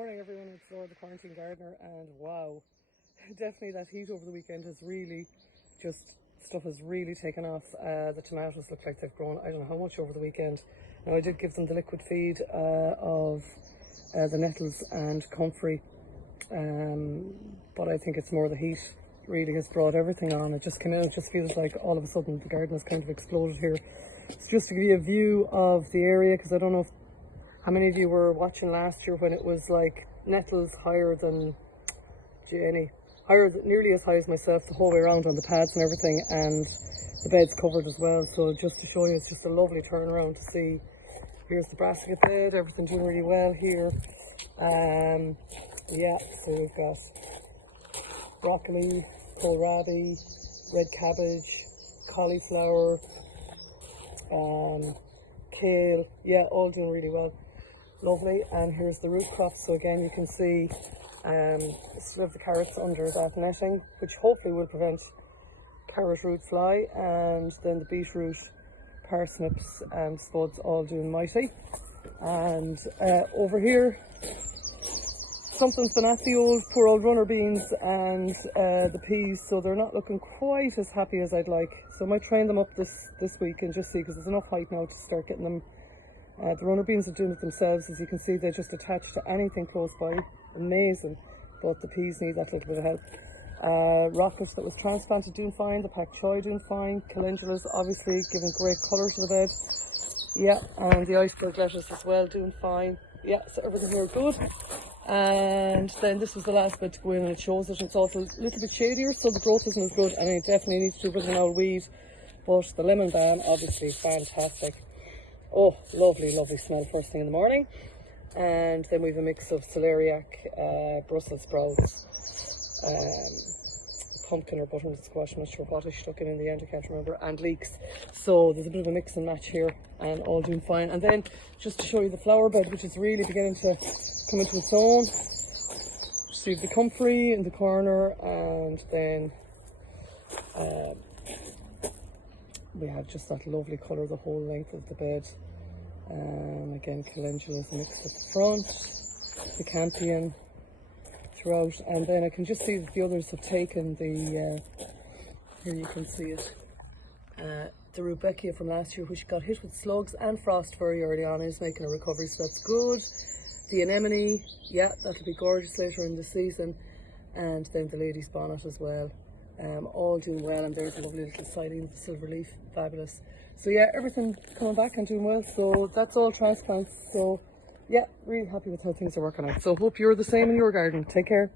Morning everyone, it's Laura the Quarantine Gardener, and wow, definitely that heat over the weekend has really stuff has really taken off. The tomatoes look like they've grown, I don't know how much over the weekend. Now I did give them the liquid feed of the nettles and comfrey, but I think it's more the heat really has brought everything on. It just came out, it just feels like all of a sudden the garden has kind of exploded here. It's just to give you a view of the area, because I don't know how many of you were watching last year when it was like nettles higher than nearly as high as myself the whole way around on the pads and everything, and the beds covered as well. So just to show you, it's just a lovely turnaround to see. Here's the brassica bed, everything doing really well here. Yeah, so we've got broccoli, kohlrabi, red cabbage, cauliflower, kale, yeah, all doing really well. Lovely. And here's the root crops. So again, you can see still have the carrots under that netting, which hopefully will prevent carrot root fly, and then the beetroot, parsnips and spuds all doing mighty. And over here, something's been at the poor old runner beans and the peas, so they're not looking quite as happy as I'd like. So I might train them up this week and just see, because there's enough height now to start getting them. The runner beans are doing it themselves. As you can see, they just attach to anything close by. Amazing. But the peas need that little bit of help. Rockets that was transplanted doing fine. The pak choi doing fine. Calendulas obviously giving great colour to the bed. Yeah, and the iceberg lettuce as well doing fine. Yeah, so everything here good. And then this was the last bit to go in, and it shows it. It's also a little bit shadier, so the growth isn't as good, and it definitely needs to do a bit of an old weed. But the lemon balm, obviously fantastic. Oh, lovely, lovely smell first thing in the morning. And then we have a mix of celeriac, Brussels sprouts, pumpkin or butternut squash, I'm not sure what I stuck in the end, I can't remember, and leeks. So there's a bit of a mix and match here, and all doing fine. And then just to show you the flower bed, which is really beginning to come into its own. So you have the comfrey in the corner, and then we have just that lovely colour the whole length of the bed. Again, calendulas mixed at the front, the campion throughout, and then I can just see that the others have taken the, here you can see it, the rudbeckia from last year, which got hit with slugs and frost very early on, is making a recovery, so that's good. The anemone, yeah, that'll be gorgeous later in the season, and then the lady's bonnet as well. All doing well, and there's a lovely little siding with the silver leaf, fabulous. So yeah, everything coming back and doing well. So that's all transplants. So yeah, really happy with how things are working out. So hope you're the same in your garden. Take care.